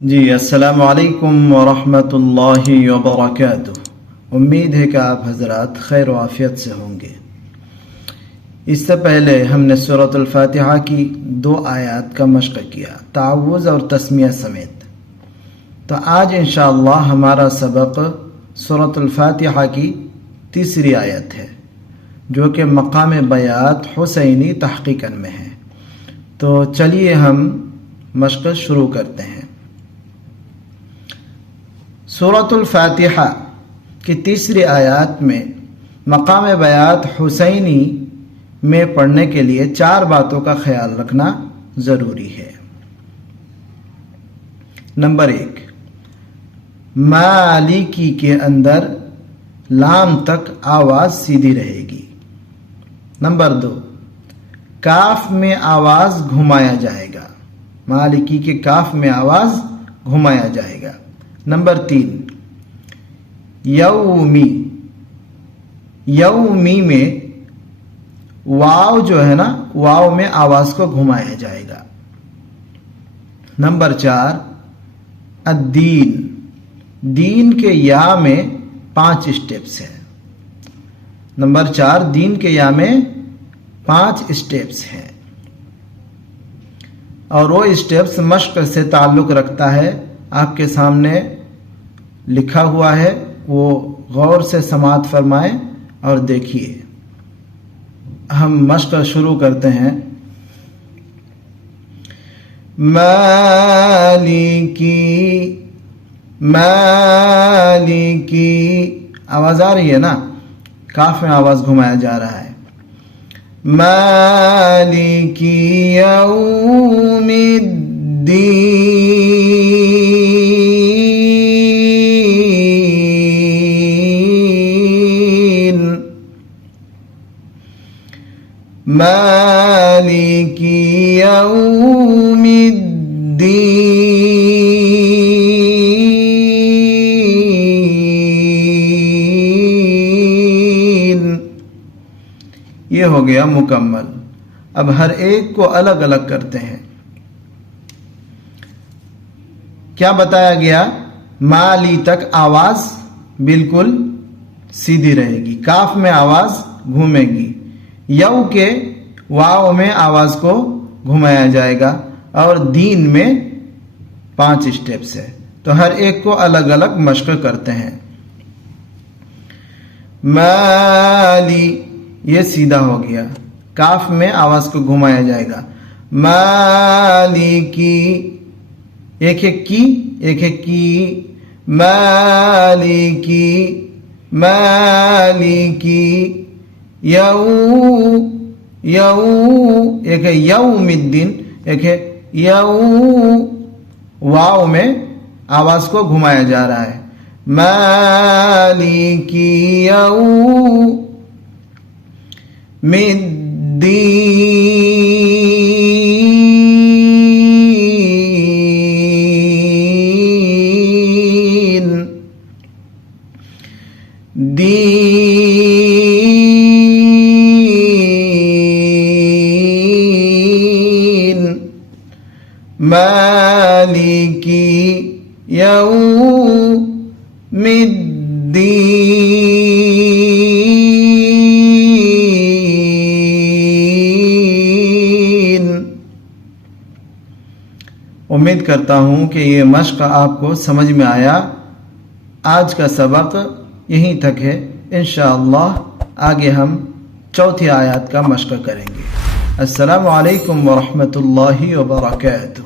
जी अस्सलाम वालेकुम वरहमतुल्लाहि वबरकातुह। उम्मीद है कि आप हज़रात खैर व आफ़ियत से होंगे। इससे पहले हमने सूरतुल फातिहा की 2 आयत का मश्क किया, तावुज़ और तस्मिया समेत। तो आज इंशाअल्लाह हमारा सबक सूरतुल फातिहा की 3री आयत है, जो कि मकाम बयात हुसैनी तहक़ीक़न में है। तो चलिए हम मश्क शुरू करते हैं। सूरतुल फातिहा की 3री आयत में मकाम बयात हुसैनी में पढ़ने के लिए 4 बातों का ख्याल रखना ज़रूरी है। नंबर 1, मालिकी के अंदर लाम तक आवाज़ सीधी रहेगी। नंबर 2, काफ में आवाज़ घुमाया जाएगा, मालिकी के काफ में आवाज़ घुमाया जाएगा। नंबर 3, यौमी, यौमी में वाव जो है ना, वाव में आवाज़ को घुमाया जाएगा। नंबर 4, अद्दीन, दीन के या में 5 स्टेप्स हैं। नंबर 4, दीन के या में 5 स्टेप्स हैं और वो स्टेप्स मश्क से ताल्लुक़ रखता है। आपके सामने लिखा हुआ है, वो गौर से समाअत फरमाएं और देखिए। हम मश्क शुरू करते हैं। मालिकी, मालिकी, आवाज़ आ रही है ना, काफ में आवाज़ घुमाया जा रहा है। मालिकी यौमिद्दीन, मालिकी यौमिद्दीन। ये हो गया मुकम्मल। अब हर एक को अलग अलग करते हैं। क्या बताया गया? माली तक आवाज़ बिल्कुल सीधी रहेगी, काफ में आवाज़ घूमेगी, यऊ के वाव में आवाज़ को घुमाया जाएगा और दीन में 5 स्टेप्स है। तो हर एक को अलग अलग मश्क करते हैं। माली, ये सीधा हो गया, काफ में आवाज़ को घुमाया जाएगा। मालिकी, एक एक की, एक एक की, मालिकी, मालिकी, यऊ, यऊ, एक है यौमिद्दीन, एक है यऊ, वाव में आवाज़ को घुमाया जा रहा है। मालिकी यौमिद्दीन, दीन, मालिकी यौमिद्दीन। उम्मीद करता हूँ कि ये मश्क आपको समझ में आया। आज का सबक यहीं तक है। इंशाअल्लाह आगे हम 4थी आयत का मश्क करेंगे। अस्सलामु अलैकुम वरहमतुल्लाहि वबरकातुह।